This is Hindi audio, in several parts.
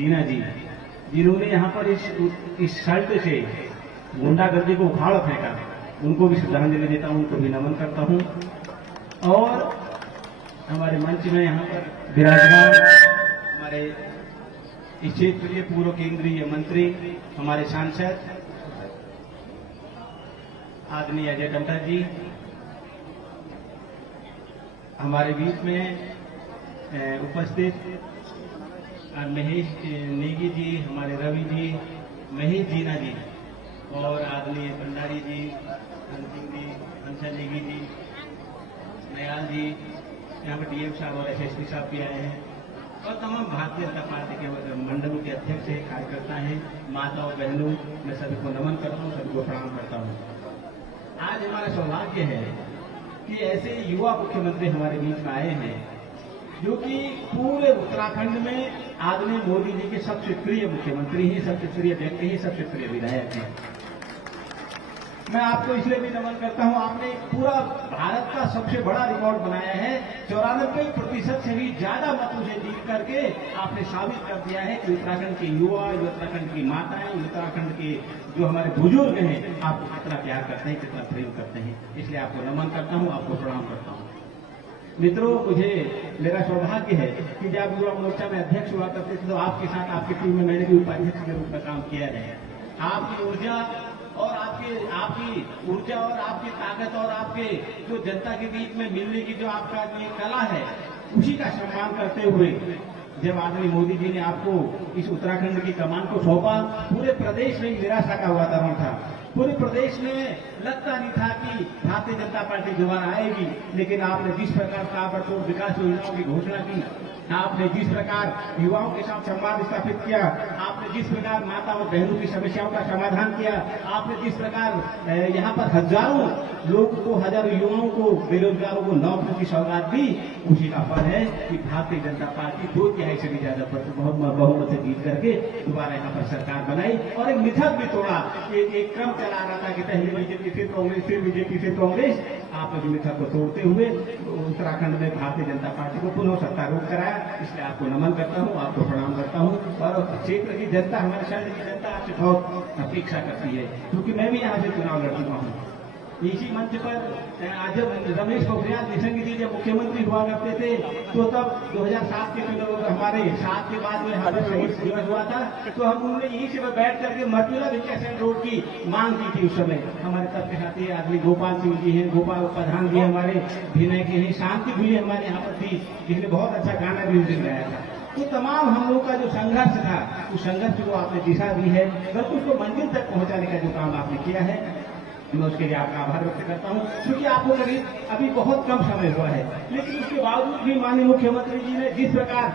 जीना जी, जिन्होंने यहाँ पर इस शर्त से गुंडागर्दी को उखाड़ फेंका, उनको भी श्रद्धांजलि देता हूँ, उनको भी नमन करता हूँ। और हमारे मंच में यहाँ पर विराजमान हमारे इस क्षेत्र के पूर्व केंद्रीय मंत्री, हमारे सांसद आदरणीय अजय टंडन जी, हमारे बीच में उपस्थित महेश नेगी जी, हमारे रवि जी, महेश जीना जी और आदरणीय भंडारी जी, अंतिम जी, अंशा नेगी जी, नयाल जी, यहाँ पर डीएम साहब और एसएसपी साहब भी आए हैं और तमाम भारतीय जनता पार्टी के मंडलों के अध्यक्ष हैं, कार्यकर्ता हैं, माता और बहनों, मैं सभी को नमन करता हूँ, सभी को प्रणाम करता हूँ। आज हमारा सौभाग्य है कि ऐसे युवा मुख्यमंत्री हमारे बीच में आए हैं जो कि पूरे उत्तराखंड में आदरणीय मोदी जी के सबसे प्रिय मुख्यमंत्री हैं, सबसे प्रिय व्यक्ति हैं, सबसे प्रिय विधायक हैं। मैं आपको इसलिए भी नमन करता हूं, आपने पूरा भारत का सबसे बड़ा रिकॉर्ड बनाया है। 94% से भी ज्यादा मतों से जीत करके आपने साबित कर दिया है कि उत्तराखंड के युवा, उत्तराखंड की माताएं, उत्तराखंड के जो हमारे बुजुर्ग हैं, आपको कितना प्यार करते हैं, कितना प्रेम करते हैं। इसलिए आपको नमन करता हूं, आपको प्रणाम करता हूं। मित्रों, मेरा सौभाग्य है कि जब युवा मोर्चा में अध्यक्ष हुआ करते थे तो आपके साथ, आपकी टीम में मैंने भी उपाध्यक्ष के रूप में काम किया है। आपकी ऊर्जा और आपकी ऊर्जा और आपकी ताकत और आपके जो जनता के बीच में मिलने की जो आपका ये कला है, उसी का सम्मान करते हुए जब आदरणीय मोदी जी ने आपको इस उत्तराखंड की कमान को सौंपा, पूरे प्रदेश में निराशा का वातावरण था। पूरे प्रदेश में लगता नहीं था कि भारतीय जनता पार्टी दोबारा आएगी, लेकिन आपने जिस प्रकार ताबड़तोड़ विकास योजनाओं की घोषणा की, आपने जिस प्रकार युवाओं के साथ संवाद स्थापित किया, आपने जिस प्रकार माता और बहनों की समस्याओं का समाधान किया, आपने जिस प्रकार यहाँ पर हजारों लोगों को, हजारों युवाओं को, बेरोजगारों को नौकरी की सौगात दी, उसी का फल है कि भारतीय जनता पार्टी 2/3 से भी ज्यादा बहुमत से जीत करके दोबारा यहाँ पर सरकार बनाई और एक मिथक भी तोड़ा। एक क्रम चला रहा था कि पहले बीजेपी, फिर कांग्रेस, फिर बीजेपी, फिर कांग्रेस। आपने जो मिथक को तोड़ते हुए उत्तराखंड में भारतीय जनता पार्टी को पुनः सत्तारूढ़ कराया। इसलिए आपको नमन करता हूँ, आपको प्रणाम करता हूँ। और क्षेत्र की जनता, हमारे शहर की जनता आपसे बहुत अपेक्षा करती है, क्योंकि मैं भी यहाँ से चुनाव लड़ चुका हूँ। इसी मंच पर जब रमेश पोखरियाल निशंक जी जब मुख्यमंत्री हुआ करते थे, तो तब 2007 के चुनाव, हमारे 7 के बाद में हमारे शहीद दिवस हुआ था, तो हम उन्होंने यहीं से बैठ करके मटुला विकास रोड की मांग की थी। उस समय हमारे तब के साथी आदमी गोपाल सिंह जी हैं, गोपाल प्रधान जी हमारे भिनय के हैं, शांति भी हमारे यहाँ पर थी, जिसने बहुत अच्छा गाना भी उस दिन गाया था। तो तमाम हम लोग का जो संघर्ष था, उस संघर्ष को आपने दिशा दी है, बल्कि उसको मंजिल तक पहुंचाने का जो काम आपने किया है, मैं उसके लिए आपका आभार व्यक्त करता हूं। क्योंकि आपको करीब अभी बहुत कम समय हुआ है, लेकिन उसके बावजूद भी माननीय मुख्यमंत्री जी ने जिस प्रकार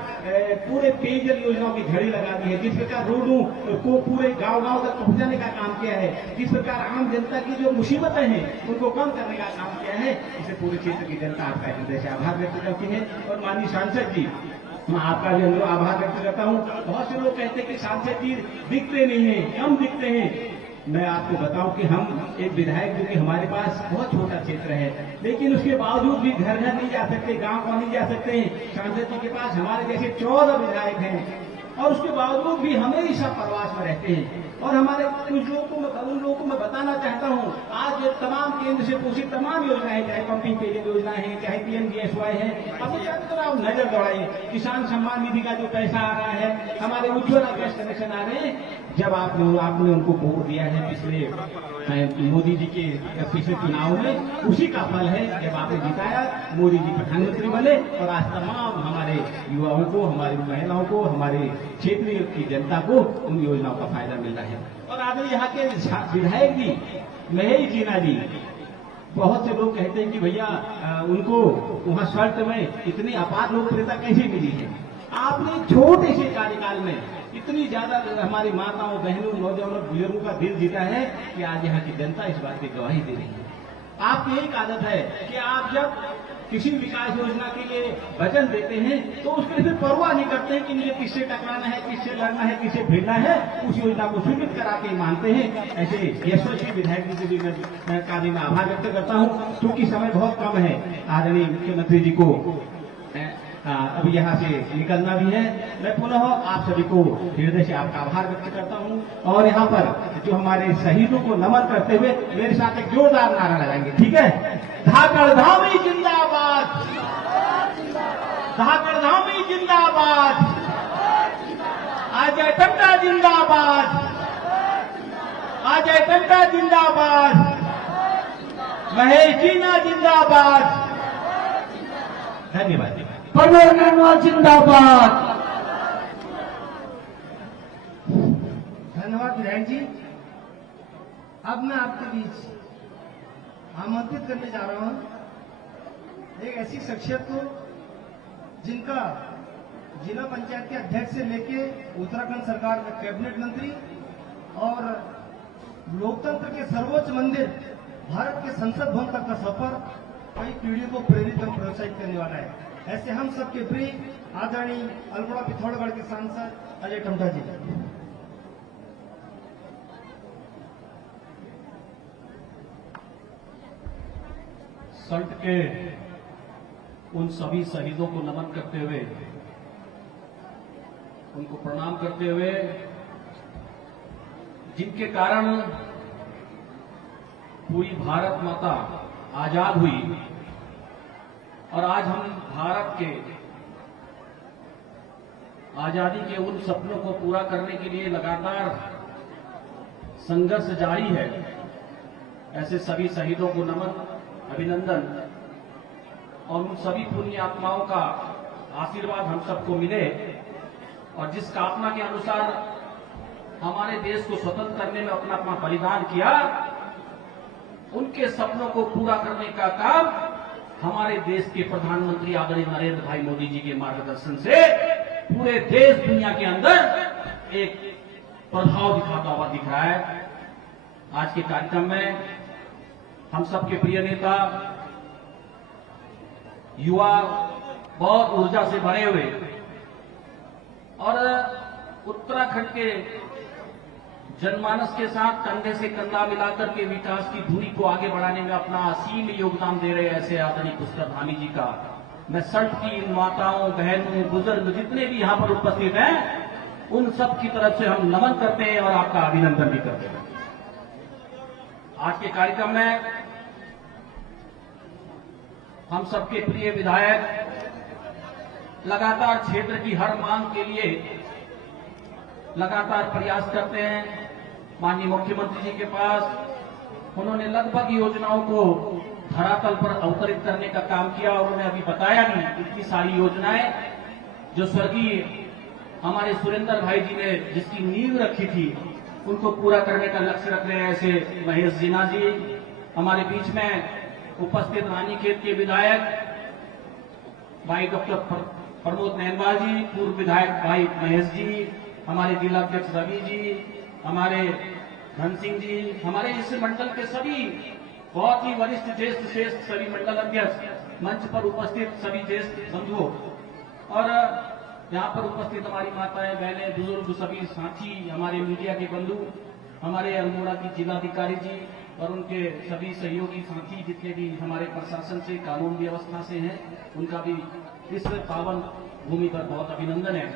पूरे पेयजल योजनाओं की झड़ी लगा दी है, जिस प्रकार रोडों को पूरे गांव-गांव तक पहुंचाने का काम किया है, जिस प्रकार आम जनता की जो मुसीबतें हैं उनको कम करने का काम किया है, इससे पूरे क्षेत्र की जनता आपका हृदय से आभार व्यक्त करती है। और माननीय सांसद जी, मैं आपका भी आभार व्यक्त करता हूँ। बहुत से लोग कहते हैं कि सांसद जी दिखते नहीं है, कम दिखते हैं। मैं आपको बताऊं कि हम एक विधायक, जो कि हमारे पास बहुत छोटा क्षेत्र है, लेकिन उसके बावजूद भी घर घर नहीं जा सकते, गांव नहीं जा सकते हैं। सांसद जी के पास हमारे जैसे 14 विधायक हैं और उसके बावजूद भी हमेशा प्रवास में रहते हैं। और हमारे कुछ लोगों को, उन लोगों को मैं बताना चाहता हूँ, आज तमाम केंद्र से पोषित तमाम योजनाएं, चाहे पंपिंग पेयजल योजना है, चाहे पीएमजीएसवाई है, अब चाहते तो आप नजर दौड़ाइए, किसान सम्मान निधि का जो पैसा आ रहा है, हमारे उज्ज्वला गैस कनेक्शन आ रहे हैं। जब आपने उनको वोट दिया है पिछले मोदी जी के पिछले चुनाव में, उसी का फल है। जब आपने जिताया, मोदी जी प्रधानमंत्री बने और आज तमाम हमारे युवाओं को, हमारी महिलाओं को, हमारे क्षेत्र की जनता को उन योजनाओं का फायदा मिल रहा है। और आज यहाँ के विधायक जी, महेश जीना जी, बहुत से लोग कहते हैं कि भैया उनको वहाँ शर्त में इतनी अपार लोकप्रियता कैसे मिली है। आपने छोटे से कार्यकाल में इतनी ज्यादा हमारी माताओं, बहनों, नौजवानों, बुजुर्गों का दिल जीता है कि आज यहाँ की जनता इस बात की गवाही दे रही है। आपकी एक आदत है कि आप जब किसी विकास योजना के लिए वचन देते हैं तो उसके लिए परवाह नहीं करते हैं कि मुझे किससे टकराना है, किससे लड़ना है, किससे भिड़ना है, उस योजना को स्वीकृत करा के मानते हैं। ऐसे यशस्वी विधायक जी से भी मैं कार्य में आभार व्यक्त करता हूँ। क्योंकि समय बहुत कम है, आदरणीय मुख्यमंत्री जी को अभी यहाँ से निकलना भी है। मैं पुनः आप सभी को हृदय से आपका आभार व्यक्त करता हूँ और यहाँ पर जो हमारे शहीदों को नमन करते हुए मेरे साथ एक जोरदार नारा लगाएंगे, ठीक है? धाकड़ धामी जिंदाबाद, धाकड़ धामी जिंदाबाद, अजय टंडा जिंदाबाद, अजय टंडा जिंदाबाद, महेश जीना जिंदाबाद। धन्यवाद। प्रमोद नरवाल जिंदाबाद। धन्यवाद विधायक जी। अब मैं आपके बीच आमंत्रित करने जा रहा हूं एक ऐसी शख्सियत को जिनका जिला पंचायत के अध्यक्ष से लेके उत्तराखंड सरकार में कैबिनेट मंत्री और लोकतंत्र के सर्वोच्च मंदिर भारत के संसद भवन तक का सफर कई पीढ़ियों को प्रेरित और प्रोत्साहित करने वाला है। ऐसे हम सबके प्रिय आदरणीय अल्मोड़ा पिथौरागढ़ के सांसद अजय टंडा जी। सल्ट के उन सभी शहीदों को नमन करते हुए, उनको प्रणाम करते हुए, जिनके कारण पूरी भारत माता आजाद हुई और आज हम भारत के आजादी के उन सपनों को पूरा करने के लिए लगातार संघर्ष जारी है। ऐसे सभी शहीदों को नमन, अभिनंदन और उन सभी पुण्य आत्माओं का आशीर्वाद हम सबको मिले और जिस कामना के अनुसार हमारे देश को स्वतंत्र करने में अपना अपना बलिदान किया, उनके सपनों को पूरा करने का काम हमारे देश के प्रधानमंत्री आदरणीय नरेंद्र भाई मोदी जी के मार्गदर्शन से पूरे देश दुनिया के अंदर एक प्रभाव दिखाता हुआ दिख रहा है। आज के कार्यक्रम में हम सबके प्रिय नेता, युवा बहुत ऊर्जा से भरे हुए और उत्तराखंड के जनमानस के साथ कंधे से कंधा मिलाकर के विकास की धुरी को आगे बढ़ाने में अपना असीम योगदान दे रहे ऐसे आदरणीय पुष्कर धामी जी का मैं सल्ट की माताओं, बहनों, बुजुर्ग जितने भी यहां पर उपस्थित हैं, उन सब की तरफ से हम नमन करते हैं और आपका अभिनंदन भी करते हैं। आज के कार्यक्रम में हम सबके प्रिय विधायक लगातार क्षेत्र की हर मांग के लिए लगातार प्रयास करते हैं। माननीय मुख्यमंत्री जी के पास उन्होंने लगभग योजनाओं को धरातल पर अवतरित करने का काम किया और उन्होंने अभी बताया भी इतनी सारी योजनाएं जो स्वर्गीय हमारे सुरेंद्र भाई जी ने जिसकी नींव रखी थी उनको पूरा करने का लक्ष्य रख रहे हैं। ऐसे महेश जीना जी हमारे बीच में उपस्थित, रानीखेत के विधायक भाई डॉक्टर प्रमोद नरवाल जी, पूर्व विधायक भाई महेश जी, हमारे जिला अध्यक्ष रवि जी, हमारे धन सिंह जी, हमारे इस मंडल के सभी बहुत ही वरिष्ठ ज्येष्ठ श्रेष्ठ सभी मंडल अध्यक्ष, मंच पर उपस्थित सभी ज्येष्ठ बंधुओं और यहाँ पर उपस्थित हमारी माताएं, बहनें, बुजुर्ग सभी साथी, हमारे मीडिया के बंधु, हमारे अल्मोड़ा की जिलाधिकारी जी और उनके सभी सहयोगी साथी जितने भी हमारे प्रशासन से, कानून व्यवस्था से हैं, उनका भी इस पावन भूमि पर बहुत अभिनंदन है।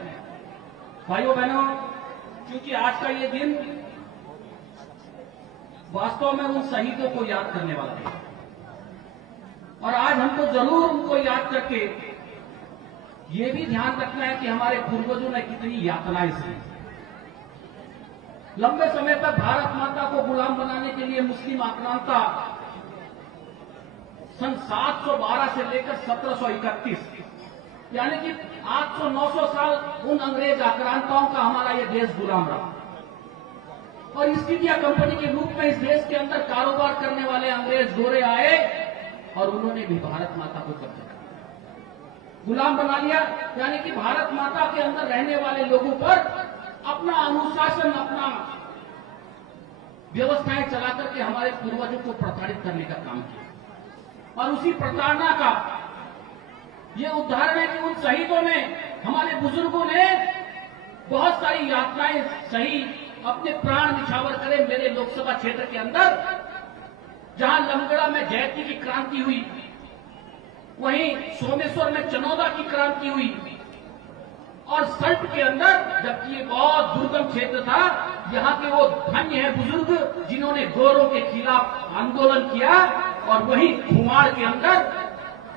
भाइयों बहनों, क्योंकि आज का ये दिन वास्तव में उन शहीदों को याद करने वाला है और आज हमको जरूर उनको याद करके ये भी ध्यान रखना है कि हमारे पूर्वजों ने कितनी यातनाएं सही। लंबे समय तक भारत माता को गुलाम बनाने के लिए मुस्लिम आक्रांता सन 712 से लेकर 1731 यानी कि 800-900 साल उन अंग्रेज आक्रांताओं का हमारा ये देश गुलाम रहा और ईस्ट इंडिया कंपनी के रूप में इस देश के अंदर कारोबार करने वाले अंग्रेज गोरे आए और उन्होंने भी भारत माता को कब्जा गुलाम बना लिया। यानी कि भारत माता के अंदर रहने वाले लोगों पर अपना अनुशासन, अपना व्यवस्थाएं चला करके हमारे पूर्वजों को प्रताड़ित करने का काम किया और उसी प्रताड़ना का ये उदाहरण है कि उन शहीदों ने, हमारे बुजुर्गों ने बहुत सारी यातनाएं सही, अपने प्राण निछावर करे। मेरे लोकसभा क्षेत्र के अंदर जहां लमगड़ा में जयती की क्रांति हुई, वहीं सोमेश्वर में चनौदा की क्रांति हुई और सल्ट के अंदर, जबकि ये बहुत दुर्गम क्षेत्र था, यहाँ के वो धन्य है बुजुर्ग जिन्होंने गोरों के खिलाफ आंदोलन किया और वहीं खुमाड़ के अंदर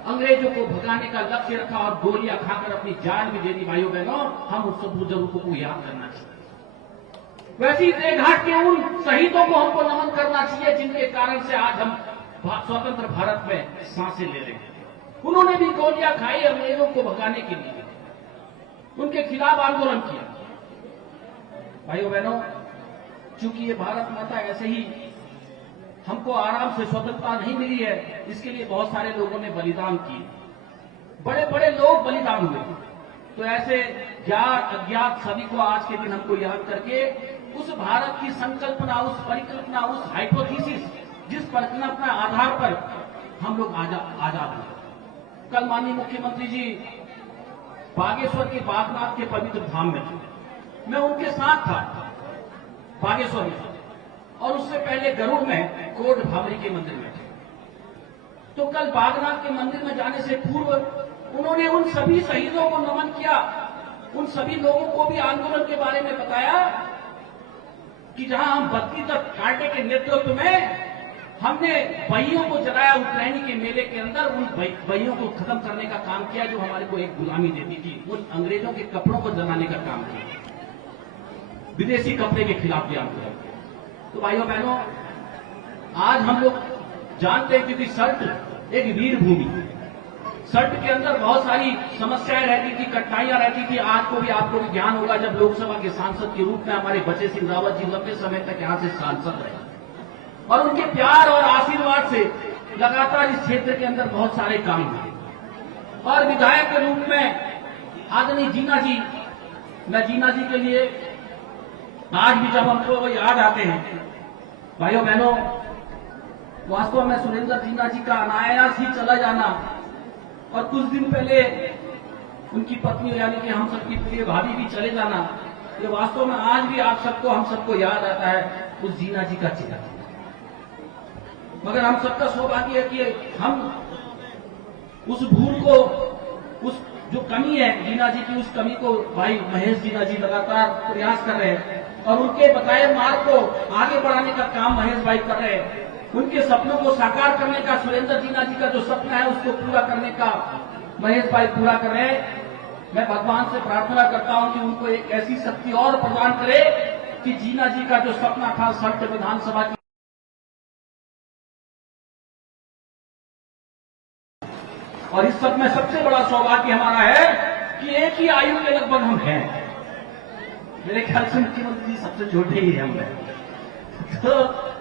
अंग्रेजों को भगाने का लक्ष्य रखा और गोलियां खाकर अपनी जान भी दे दी। भाइयों बहनों, हम उस सब बुजुर्गों को याद करना चाहिए। वैसे ही देवघाट के उन शहीदों को हमको नमन करना चाहिए जिनके कारण से आज हम स्वतंत्र भारत में सांसें ले रहे हैं। उन्होंने भी गोलियां खाई अंग्रेजों को भगाने के लिए, उनके खिलाफ आंदोलन किया। भाइयों बहनों, चूंकि ये भारत माता ऐसे ही हमको आराम से स्वतंत्रता नहीं मिली है, इसके लिए बहुत सारे लोगों ने बलिदान किए, बड़े बड़े लोग बलिदान हुए। तो ऐसे ज्ञात अज्ञात सभी को आज के दिन हमको याद करके उस भारत की संकल्पना, उस परिकल्पना, उस हाइपोथेसिस, जिस परिकल्पना आधार पर हम लोग आजाद हुए। कल माननीय मुख्यमंत्री जी बागेश्वर के बागनाथ के पवित्र धाम में थे, मैं उनके साथ था बागेश्वर में, और उससे पहले गरुड़ में कोट भावरी के मंदिर में थे। तो कल बागनाथ के मंदिर में जाने से पूर्व उन्होंने उन सभी शहीदों को नमन किया, उन सभी लोगों को भी आंदोलन के बारे में बताया कि जहां हम 32 तक कांटे के नेतृत्व में हमने बहियों को जलाया उत्तरायणी के मेले के अंदर, उन बहियों को खत्म करने का काम किया जो हमारे को एक गुलामी देती थी, उन अंग्रेजों के कपड़ों को जलाने का काम किया, विदेशी कपड़े के खिलाफ भी आंदोलन किया। तो भाइयों बहनों, आज हम लोग जानते हैं क्योंकि सल्ट एक वीर भूमि, सल्ट के अंदर बहुत सारी समस्याएं रहती थी, कठिनाइयां रहती थी। आज को भी आपको भी ज्ञान होगा, जब लोकसभा के सांसद के रूप में हमारे बचे सिंह रावत जी लंबे समय तक यहां से सांसद रहे और उनके प्यार और आशीर्वाद से लगातार इस क्षेत्र के अंदर बहुत सारे काम हुए। और विधायक के रूप में आदरणीय जीना जी, मैं जीना जी के लिए आज भी जब हमको याद आते हैं, भाइयों बहनों, वास्तव में सुरेंद्र जीना जी का अनायास ही चला जाना और कुछ दिन पहले उनकी पत्नी यानी कि हम सबकी प्रिय भाभी भी चले जाना, ये वास्तव में आज भी आप सबको, हम सबको याद आता है उस जीना जी का चेहरा। मगर हम सबका सौभाग्य है कि हम उस भूल को, उस जो कमी है जीना जी की, उस कमी को भाई महेश जीना जी लगातार प्रयास कर रहे हैं और उनके बताए मार्ग को आगे बढ़ाने का काम महेश भाई कर रहे हैं। उनके सपनों को साकार करने का, सुरेंद्र जीना जी का जो सपना है उसको पूरा करने का महेश भाई पूरा कर रहे हैं। मैं भगवान से प्रार्थना करता हूं कि उनको एक ऐसी शक्ति और प्रदान करे कि जीना जी का जो सपना था सल्ट विधानसभा की, और इस सब में सबसे बड़ा सौभाग्य हमारा है कि एक ही आयु के लगभग हम हैं। मेरे ख्याल से मुख्यमंत्री जी सबसे छोटे ही हैं हम। तो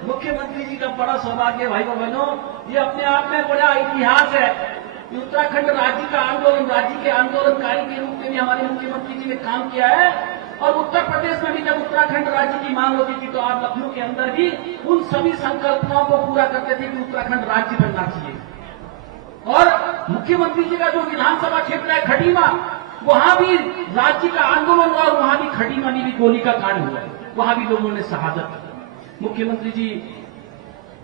मुख्यमंत्री जी का बड़ा सौभाग्य भाइयों बहनों, ये अपने आप में बड़ा इतिहास है। उत्तराखंड राज्य का आंदोलन, राज्य के आंदोलनकारी के रूप में भी हमारे मुख्यमंत्री जी ने काम किया है। और उत्तर प्रदेश में भी जब उत्तराखंड राज्य की मांग होती थी तो आप लखनऊ के अंदर भी उन सभी संकल्पनाओं को पूरा करते थे कि उत्तराखंड राज्य बनना चाहिए। और मुख्यमंत्री जी का जो विधानसभा क्षेत्र है खटीमा, वहां भी राज्य का आंदोलन हुआ और वहां भी खटीमा में भी गोली का कांड हुआ, वहां भी लोगों ने शहादत की। मुख्यमंत्री जी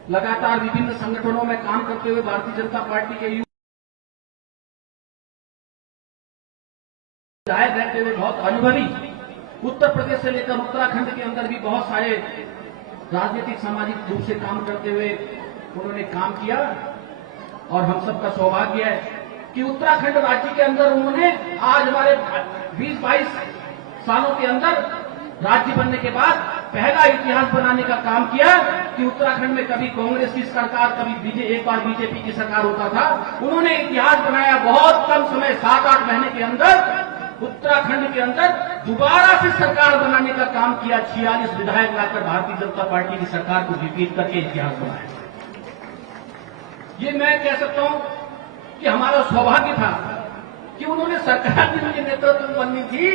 लगातार विभिन्न संगठनों में काम करते हुए भारतीय जनता पार्टी के विधायक रहते हुए बहुत अनुभवी, उत्तर प्रदेश से लेकर उत्तराखंड के अंदर भी बहुत सारे राजनीतिक सामाजिक रूप से काम करते हुए उन्होंने काम किया। और हम सबका सौभाग्य है कि उत्तराखंड राज्य के अंदर उन्होंने आज हमारे 20-22 सालों के अंदर राज्य बनने के बाद पहला इतिहास बनाने का काम किया कि उत्तराखंड में कभी कांग्रेस की सरकार, कभी एक बार बीजेपी की सरकार होता था। उन्होंने इतिहास बनाया, बहुत कम समय 7-8 महीने के अंदर उत्तराखंड के अंदर दोबारा से सरकार बनाने का काम किया। 46 विधायक लाकर भारतीय जनता पार्टी की सरकार को विपरीत करके इतिहास बनाया। ये मैं कह सकता हूं कि हमारा सौभाग्य था कि उन्होंने सरकार भी उनके नेतृत्व में बननी थी।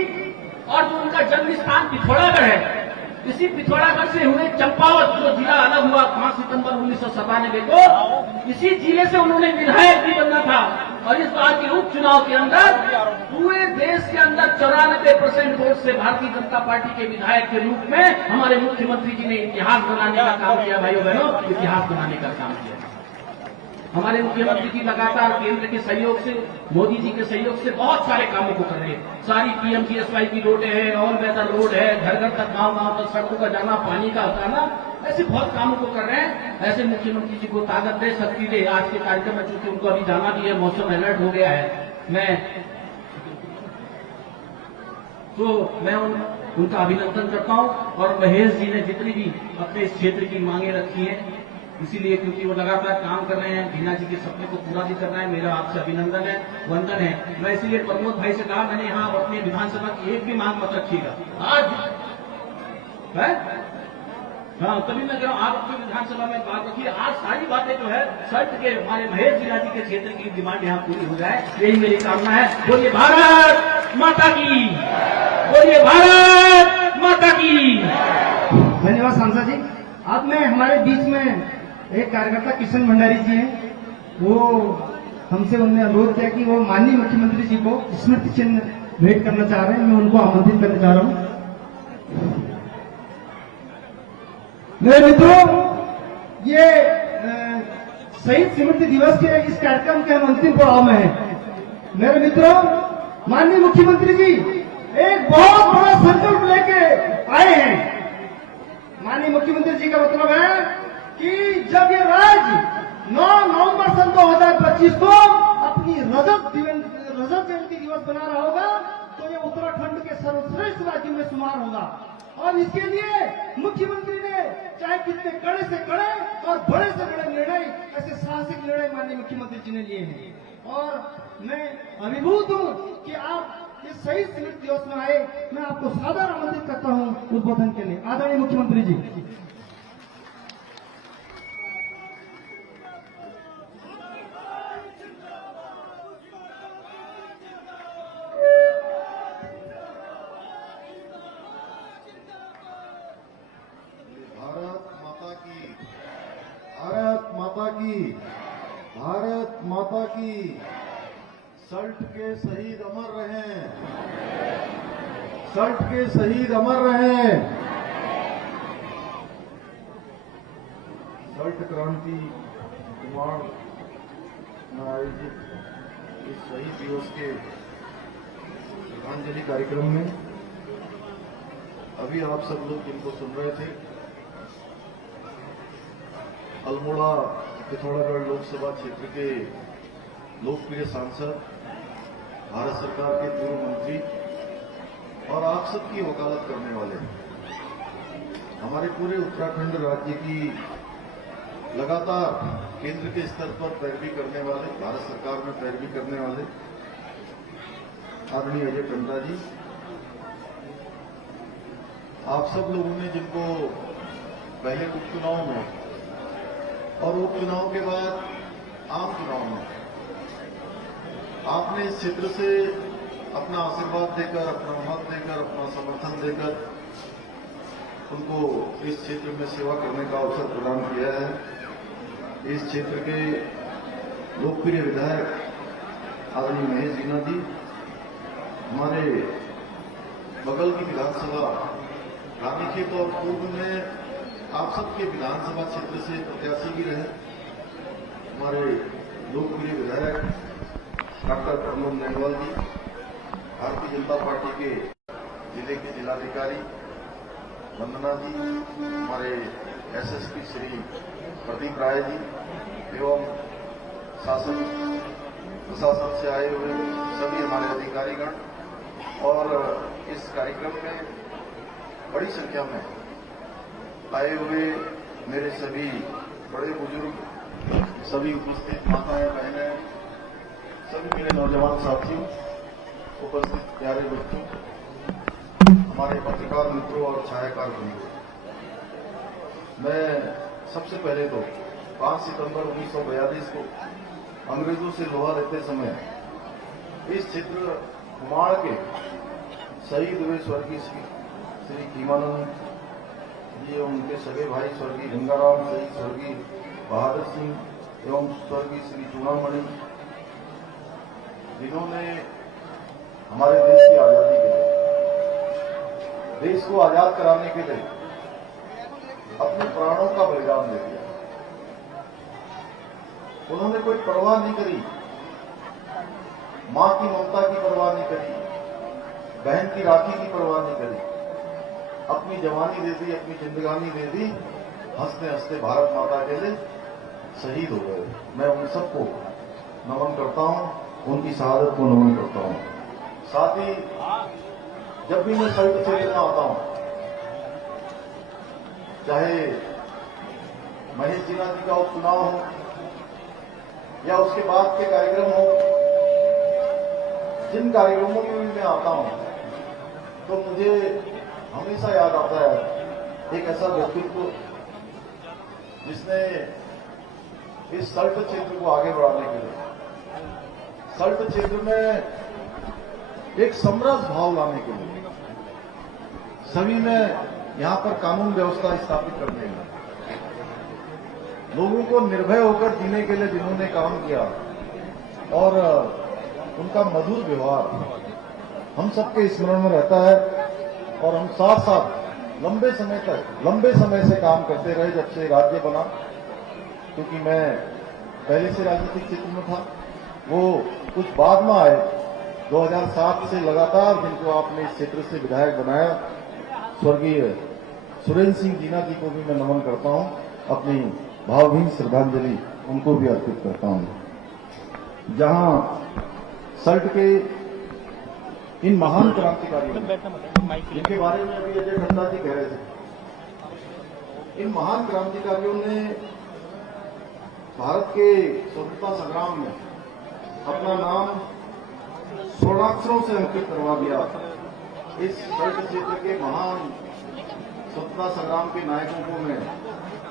और जो उनका जन्म स्थान पिथौरागढ़ है, इसी पिथौरागढ़ से हुए चंपावत जो जिला अलग हुआ 5 सितंबर 1997 को, इसी जिले से उन्होंने विधायक भी बनना था। और इस बार के उपचुनाव के अंदर पूरे देश के अंदर 94% वोट से भारतीय जनता पार्टी के विधायक के रूप में हमारे मुख्यमंत्री जी ने इतिहास बनाने का काम किया। भाइयों बहनों, इतिहास बनाने का काम किया। हमारे मुख्यमंत्री जी लगातार केंद्र के सहयोग से, मोदी जी के सहयोग से बहुत सारे कामों को कर रहे हैं। सारी पीएमजीएसवाई की रोडें हैं, ऑल वेदर रोड है, घर घर तक, गांव गांव तक सड़कों का जाना, पानी का हटाना, ऐसे बहुत कामों को कर रहे हैं। ऐसे मुख्यमंत्री जी को ताकत दे, शक्ति दे। आज के कार्यक्रम में चूंकि उनको अभी जाना भी है, मौसम अलर्ट हो गया है, मैं उनका अभिनंदन करता हूं। और महेश जी ने जितनी भी अपने इस क्षेत्र की मांगे रखी हैं, इसीलिए क्योंकि वो लगातार काम कर रहे हैं, जीना जी के सपने को पूरा भी कर रहे हैं। मेरा आपसे अभिनंदन है, वंदन है। मैं इसीलिए प्रमोद भाई से कहा, मैंने यहाँ अपनी विधानसभा की एक भी मांग मत रखिएगा आज है? हाँ, तभी मैं कह रहा हूँ, आप अपनी विधानसभा में बात रखिए। आज सारी बातें जो है शर्त के हमारे महेश जीना जी के क्षेत्र की डिमांड यहाँ पूरी हो जाए, यही मेरी कामना है। बोलिए भारत माता की, बोलिए भारत माता की। धन्यवाद सांसद जी। अब मैं हमारे बीच में एक कार्यकर्ता किशन भंडारी जी हैं, वो हमसे उन्होंने अनुरोध किया कि वो माननीय मुख्यमंत्री जी को स्मृति चिन्ह भेंट करना चाह रहे हैं। मैं उनको आमंत्रित करने जा रहा हूं। मेरे मित्रों, ये शहीद स्मृति दिवस के इस कार्यक्रम के हम अंतिम पड़ाव में हैं। मेरे मित्रों, माननीय मुख्यमंत्री जी एक बहुत बड़ा संकल्प लेके आए हैं। माननीय मुख्यमंत्री जी का मतलब है कि जब ये राज्य 9 नवंबर सन 2025 को अपनी रजत जयंती दिवस बना रहा होगा, तो ये उत्तराखंड के सर्वश्रेष्ठ राज्यों में शुमार होगा। और इसके लिए मुख्यमंत्री ने चाहे कितने कड़े से कड़े और बड़े से बड़े निर्णय, ऐसे साहसिक निर्णय माननीय मुख्यमंत्री जी ने लिए हैं। और मैं अभिभूत हूं कि आप इस शहीद स्मृति दिवस में आए। मैं आपको सादर आमंत्रित करता हूं उद्बोधन के लिए। आदरणीय मुख्यमंत्री जी। भारत माता की। सल्ट के शहीद अमर रहें, सल्ट के शहीद अमर रहें। सल्ट क्रांति कुमार में आयोजित इस शहीद दिवस के श्रद्धांजलि कार्यक्रम में अभी आप सब लोग जिनको सुन रहे थे, अल्मोड़ा पिथौरागढ़ लोकसभा क्षेत्र के लोकप्रिय सांसद, भारत सरकार के पूर्व मंत्री और आप सबकी वकालत करने वाले, हमारे पूरे उत्तराखंड राज्य की लगातार केंद्र के स्तर पर पैरवी करने वाले, भारत सरकार में पैरवी करने वाले आदरणीय अजय टंडा जी, आप सब लोगों ने जिनको पहले उपचुनाव में और उपचुनाव के बाद आम चुनाव में आपने इस क्षेत्र से अपना आशीर्वाद देकर, अपना मत देकर, अपना समर्थन देकर उनको इस क्षेत्र में सेवा करने का अवसर प्रदान किया है। इस क्षेत्र के लोकप्रिय विधायक आदरणीय महेश जीना जी, हमारे बगल की विधानसभा रानीखेत और पूर्व में आप सबके विधानसभा क्षेत्र से प्रत्याशी भी रहे, हमारे लोकप्रिय विधायक डॉक्टर प्रमोद नेहवाल जी, भारतीय जनता पार्टी के जिले के जिलाधिकारी वंदना जी, हमारे एसएसपी श्री प्रदीप राय जी एवं शासन प्रशासन से आए हुए सभी हमारे अधिकारीगण और इस कार्यक्रम में बड़ी संख्या में आए हुए मेरे सभी बड़े बुजुर्ग, सभी उपस्थित माताएं, बहनें, सभी मेरे नौजवान साथियों, उपस्थित प्यारे बच्चों, हमारे पत्रकार मित्रों और छायाकार बंधुओं, मैं सबसे पहले तो 5 सितंबर 1942 को अंग्रेजों से लोहा लेते समय इस क्षेत्र कुमाड़ के शहीद हुए स्वर्गीय श्री कीमानंद जी एवं उनके सगे भाई स्वर्गीय गंगाराम, स्वर्गीय बहादुर सिंह एवं स्वर्गीय श्री चूड़ामणि, जिन्होंने हमारे देश की आजादी के लिए, देश को आजाद कराने के लिए अपने प्राणों का बलिदान दे दिया। उन्होंने कोई परवाह नहीं करी, मां की ममता की परवाह नहीं करी, बहन की राखी की परवाह नहीं करी, अपनी जवानी दे दी, अपनी जिंदगानी दे दी, हंसते हंसते भारत माता के लिए शहीद हो गए। मैं उन सबको नमन करता हूं, उनकी शहादत को नमन करता हूं। साथ ही जब भी मैं सल्ट क्षेत्र में आता हूं, चाहे महेश जीना जी का उपचुनाव हो या उसके बाद के कार्यक्रम हो, जिन कार्यक्रमों में भी मैं आता हूं तो मुझे हमेशा याद आता है एक ऐसा व्यक्तित्व जिसने इस सल्ट क्षेत्र को आगे बढ़ाने के लिए, सल्ट क्षेत्र में एक समरस भाव लाने के लिए, सभी में यहां पर कानून व्यवस्था स्थापित करने में, लोगों को निर्भय होकर जीने के लिए जिन्होंने काम किया और उनका मधुर व्यवहार हम सबके स्मरण में रहता है। और हम साथ साथ लंबे समय से काम करते रहे जब से राज्य बना, क्योंकि मैं पहले से राजनीतिक क्षेत्र में था, वो कुछ बाद में आए 2007 से लगातार, जिनको आपने इस क्षेत्र से विधायक बनाया, स्वर्गीय सुरेंद्र सिंह जीना जी को भी मैं नमन करता हूं, अपनी भावभीनी श्रद्धांजलि उनको भी अर्पित करता हूं। जहां सल्ट के इन महान क्रांतिकारियों, जिनके बारे में अभी अजय ठंडा जी कह रहे थे, इन महान क्रांतिकारियों ने भारत के स्वतंत्रता संग्राम में अपना नाम स्वर्णाक्षरों से अंकित करवा दिया। इस सल्ट क्षेत्र के महान स्वतंत्रता संग्राम के नायकों को मैं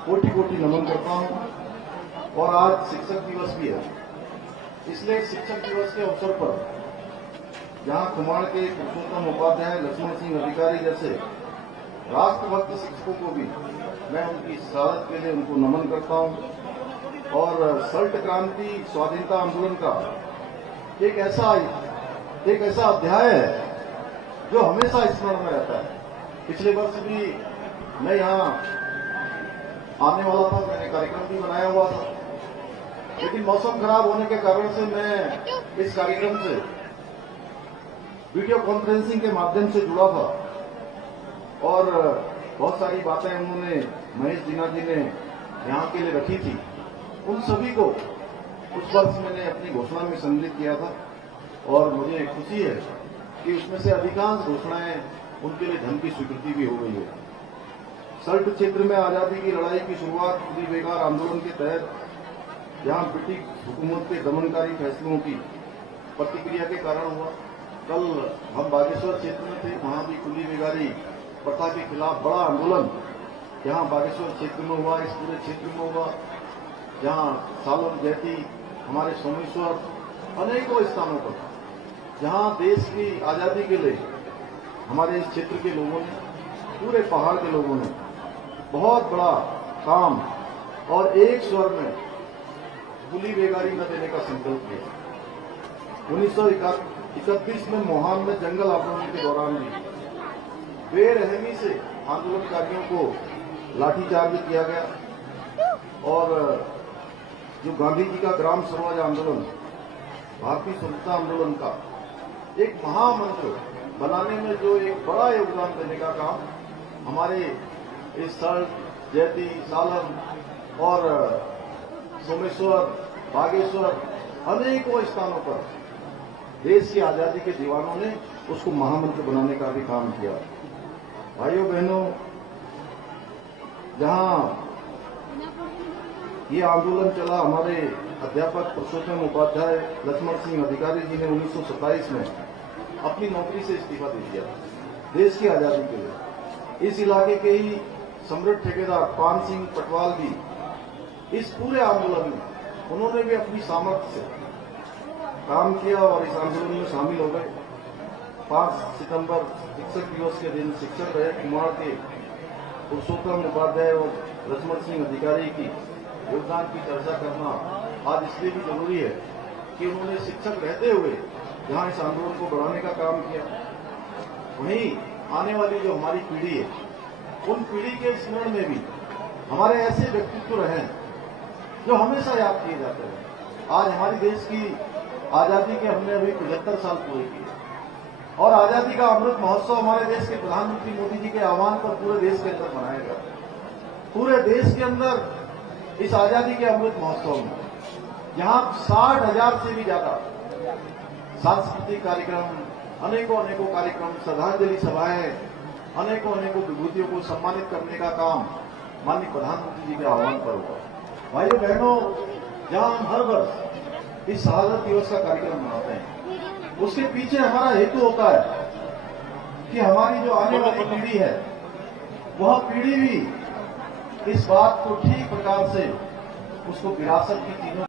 कोटि कोटि नमन करता हूं। और आज शिक्षक दिवस भी है, इसलिए शिक्षक दिवस के अवसर पर जहां कुमाड़ के पुरुषोत्तम उपाध्याय, लक्ष्मण सिंह अधिकारी जैसे राष्ट्रभक्त शिक्षकों को भी मैं उनकी शहादत के लिए उनको नमन करता हूं। और सल्ट क्रांति स्वाधीनता आंदोलन का एक ऐसा अध्याय है जो हमेशा स्मरण में रहता है। पिछले वर्ष भी मैं यहां आने वाला था, मैंने कार्यक्रम भी बनाया हुआ था, लेकिन मौसम खराब होने के कारण से मैं इस कार्यक्रम से वीडियो कॉन्फ्रेंसिंग के माध्यम से जुड़ा था। और बहुत सारी बातें उन्होंने, महेश जीना जी ने यहां के लिए रखी थी, उन सभी को उस वर्ष मैंने अपनी घोषणा में सम्मिलित किया था। और मुझे खुशी है कि उसमें से अधिकांश घोषणाएं उनके लिए धन की स्वीकृति भी हो गई है। सल्ट क्षेत्र में आजादी की लड़ाई की शुरुआत खुली बेकार आंदोलन के तहत, जहां ब्रिटिश हुकूमत के दमनकारी फैसलों की प्रतिक्रिया के कारण हुआ। कल हम बागेश्वर क्षेत्र में थे, वहां भी खुली बेगारी प्रथा के खिलाफ बड़ा आंदोलन यहाँ बागेश्वर क्षेत्र में हुआ, इस पूरे क्षेत्र में हुआ, जहां सालन, जैती, हमारे सोमेश्वर, अनेकों स्थानों पर जहां देश की आजादी के लिए हमारे इस क्षेत्र के लोगों ने, पूरे पहाड़ के लोगों ने बहुत बड़ा काम और एक स्वर में खुली बेगारी न देने का संकल्प किया। 1931 में मोहान में जंगल आंदोलन के दौरान भी बेरहमी से आंदोलनकारियों को लाठीचार्ज किया गया। और जो गांधी जी का ग्राम स्वराज आंदोलन, भारतीय स्वतंत्रता आंदोलन का एक महामंत्र बनाने में जो एक बड़ा योगदान देने का काम हमारे इस सल्ट, जैती, सालन और सोमेश्वर, बागेश्वर, अनेकों स्थानों पर देश की आजादी के दीवानों ने उसको महामंत्र बनाने का भी काम किया। भाइयों बहनों, जहां ये आंदोलन चला, हमारे अध्यापक पुरुषोत्तम उपाध्याय, लक्ष्मण सिंह अधिकारी जी ने 1927 में अपनी नौकरी से इस्तीफा दे दिया देश की आजादी के लिए। इस इलाके के ही सम्राट ठेकेदार पान सिंह पटवाल भी इस पूरे आंदोलन में उन्होंने भी अपनी सामर्थ्य से काम किया और इस आंदोलन में शामिल हो गए। 5 सितंबर शिक्षक दिवस के दिन शिक्षक रहे कुमाड़ के पुरुषोत्तम उपाध्याय और लक्ष्मण सिंह अधिकारी की योगदान की चर्चा करना आज इसलिए भी जरूरी है कि उन्होंने शिक्षक रहते हुए जहां इस आंदोलन को बढ़ाने का काम किया, वहीं आने वाली जो हमारी पीढ़ी है, उन पीढ़ी के स्मरण में भी हमारे ऐसे व्यक्तित्व रहे जो हमेशा याद किए जाते हैं। आज हमारी देश की आजादी के हमने अभी 75 साल पूरे किए और आजादी का अमृत महोत्सव हमारे देश के प्रधानमंत्री मोदी जी के आह्वान पर पूरे देश के अंदर मनाएगा। पूरे देश के अंदर इस आजादी के अमृत महोत्सव में जहां 60,000 से भी ज्यादा सांस्कृतिक कार्यक्रम, अनेकों कार्यक्रम, श्रद्धांजलि सभाएं, अनेकों विभूतियों को सम्मानित करने का काम माननीय प्रधानमंत्री जी के आह्वान पर होगा। भाइयों बहनों, जहां हम हर वर्ष इस शहादत दिवस का कार्यक्रम मनाते हैं, उसके पीछे हमारा हेतु होता है कि हमारी जो आने वाली पीढ़ी है वह पीढ़ी भी इस बात को ठीक प्रकार से उसको विरासत की तीनों